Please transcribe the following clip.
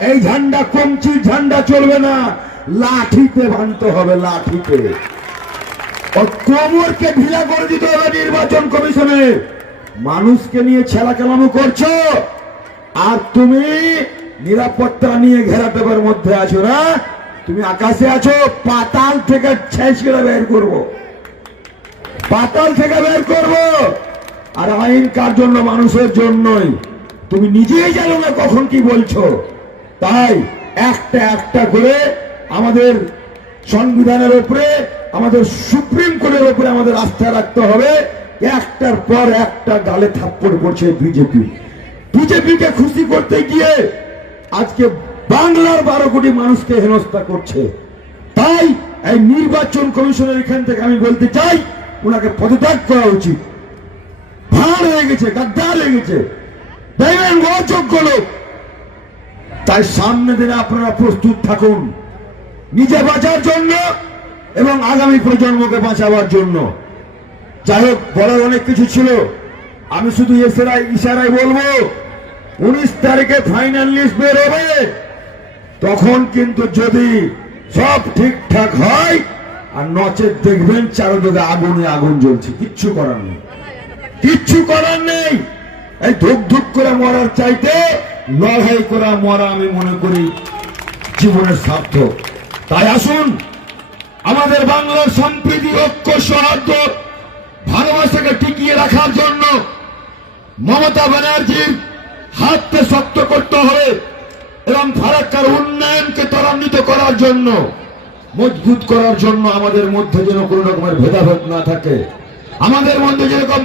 এই ঝান্ডা কমচির ঝান্ডা চলবে না। লাঠিতে ভাঙতে হবে, লাঠিতে। কোমরকে ঢিলা করে দিতে হবে নির্বাচন কমিশনে। মানুষকে নিয়ে ছেলা কেলামো করছ। আর তুমি নিরাপত্তা নিয়ে ঘেরা পেপার মধ্যে আছো না? তুমি আকাশে আছো, পাতাল থেকে ছেঁচ করে বের করব। পাতাল থেকে বের করব। আর আইন কার জন্য, মানুষের জন্যই। তুমি নিজেই জানো না কখন কি বলছো। তাই একটা একটা করে আমাদের সংবিধানের উপরে, আমাদের সুপ্রিম কোর্টের উপরে আমাদের আস্থা রাখতে হবে। একটার পর একটা গালে থাপ্পড় করছে বিজেপি। বিজেপিকে খুশি করতে গিয়ে আজকে বাংলার বারো কোটি মানুষকে হেনস্থা করছে। তাই এই নির্বাচন কমিশনের এখান থেকে আমি বলতে চাই, ওনাকে পদত্যাগ করা উচিত। ভাড় হয়ে গেছে, গাদ্দার হয়ে গেছে। দেখবেন অযোগ্য লোক। তাই সামনে দিনে আপনারা প্রস্তুত থাকুন। নিজে বাঁচার জন্য এবং আগামী প্রজন্মকে বাঁচাবার জন্য। যাই হোক, বলার অনেক কিছু ছিল। আমি শুধু এসেরাই ইশারায় বলব, উনিশ তারিখে ফাইনাল লিস্ট বের হবে। তখন কিন্তু যদি সব ঠিকঠাক হয়, আর নচেত দেখবেন চারোদিকে আগুনে আগুন জ্বলছে। কিচ্ছু করার নেই। কিচ্ছু করার নেই। এই ধুক ধুক করে মরার চাইতে লড়াই করা, মরা আমি মনে করি জীবনের সার্থক। তাই আসুন, আমাদের বাংলার সম্প্রীতি, ঐক্য, সৌহার্দ্য ভালোবাসাকে টিকিয়ে রাখার জন্য মমতা ব্যানার্জির হাতকে শক্ত করতে হবে এবং ফারাক্কার উন্নয়নকে ত্বরান্বিত করার জন্য, মজবুত করার জন্য আমাদের মধ্যে যেন কোনো রকমের ভেদাভেদ না থাকে। আমাদের মধ্যে যেরকম